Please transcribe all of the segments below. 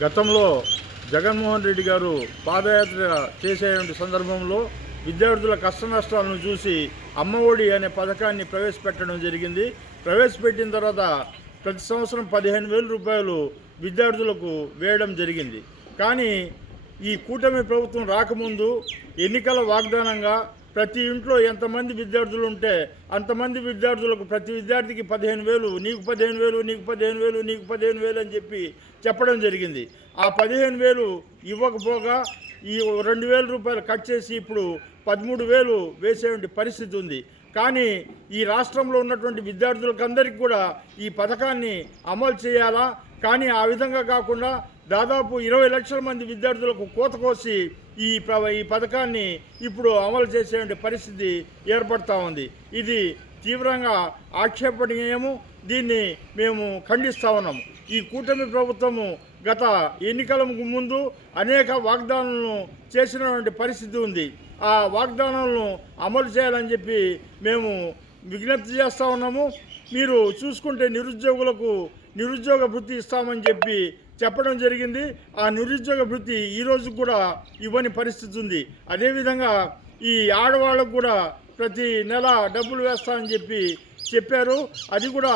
గతంలో జగన్మోహన్ రెడ్డి గారు పాదయాత్ర చేసే సందర్భంలో విద్యార్థుల కష్ట నష్టాలను చూసి అమ్మఒడి అనే పథకాన్ని ప్రవేశపెట్టడం జరిగింది. ప్రవేశపెట్టిన తర్వాత ప్రతి సంవత్సరం 15,000 రూపాయలు విద్యార్థులకు వేయడం జరిగింది. కానీ ఈ కూటమి ప్రభుత్వం రాకముందు ఎన్నికల వాగ్దానంగా ప్రతి ఇంట్లో ఎంతమంది విద్యార్థులు ఉంటే అంతమంది విద్యార్థులకు ప్రతి విద్యార్థికి 15,000, నీకు 15,000, నీకు 15,000, నీకు 15,000 అని చెప్పడం జరిగింది. ఆ 15,000 ఇవ్వకపోగా ఈ 2,000 రూపాయలు కట్ చేసి ఇప్పుడు 13,000 వేసే పరిస్థితి ఉంది. కానీ ఈ రాష్ట్రంలో ఉన్నటువంటి విద్యార్థులకందరికీ కూడా ఈ పథకాన్ని అమలు చేయాలా, కానీ ఆ విధంగా కాకుండా దాదాపు 20 లక్షల మంది విద్యార్థులకు కోత కోసి ఈ పథకాన్ని ఇప్పుడు అమలు చేసే పరిస్థితి ఏర్పడుతూ ఉంది. ఇది తీవ్రంగా ఆక్షేపణీయము. దీన్ని మేము ఖండిస్తూ ఉన్నాము. ఈ కూటమి ప్రభుత్వము గత ఎన్నికల ముందు అనేక వాగ్దానాలను చేసినటువంటి పరిస్థితి ఉంది. ఆ వాగ్దానాలను అమలు చేయాలని చెప్పి మేము విజ్ఞప్తి చేస్తూ ఉన్నాము. మీరు చూసుకుంటే నిరుద్యోగులకు నిరుద్యోగ భృతి ఇస్తామని చెప్పడం జరిగింది. ఆ నిరుద్యోగ భృతి ఈరోజు కూడా ఇవ్వని పరిస్థితి ఉంది. అదేవిధంగా ఈ ఆడవాళ్ళకు కూడా ప్రతి నెల డబ్బులు వేస్తామని చెప్పారు. అది కూడా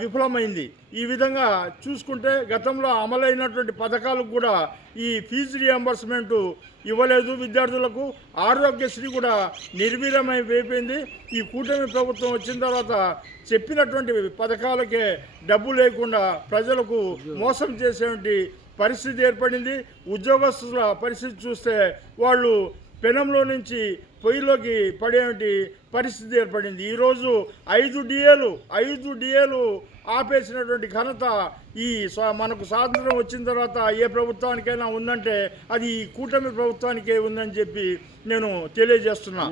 విఫలమైంది. ఈ విధంగా చూసుకుంటే గతంలో అమలైనటువంటి పథకాలకు కూడా ఈ ఫీజు రియంబర్స్మెంట్ ఇవ్వలేదు విద్యార్థులకు. ఆరోగ్యశ్రీ కూడా నిర్వీర్యమైపోయింది. ఈ కూటమి ప్రభుత్వం వచ్చిన తర్వాత చెప్పినటువంటి పథకాలకే డబ్బు లేకుండా ప్రజలకు మోసం చేసేటువంటి పరిస్థితి ఏర్పడింది. ఉద్యోగస్తుల పరిస్థితి చూస్తే వాళ్ళు పెనంలో నుంచి పొయ్యిలోకి పడేటి పరిస్థితి ఏర్పడింది. ఈరోజు 5 డిఏలు ఆపేసినటువంటి ఘనత ఈ మనకు స్వాతంత్రం వచ్చిన తర్వాత ఏ ప్రభుత్వానికైనా ఉందంటే అది ఈ కూటమి ప్రభుత్వానికే ఉందని నేను తెలియజేస్తున్నా.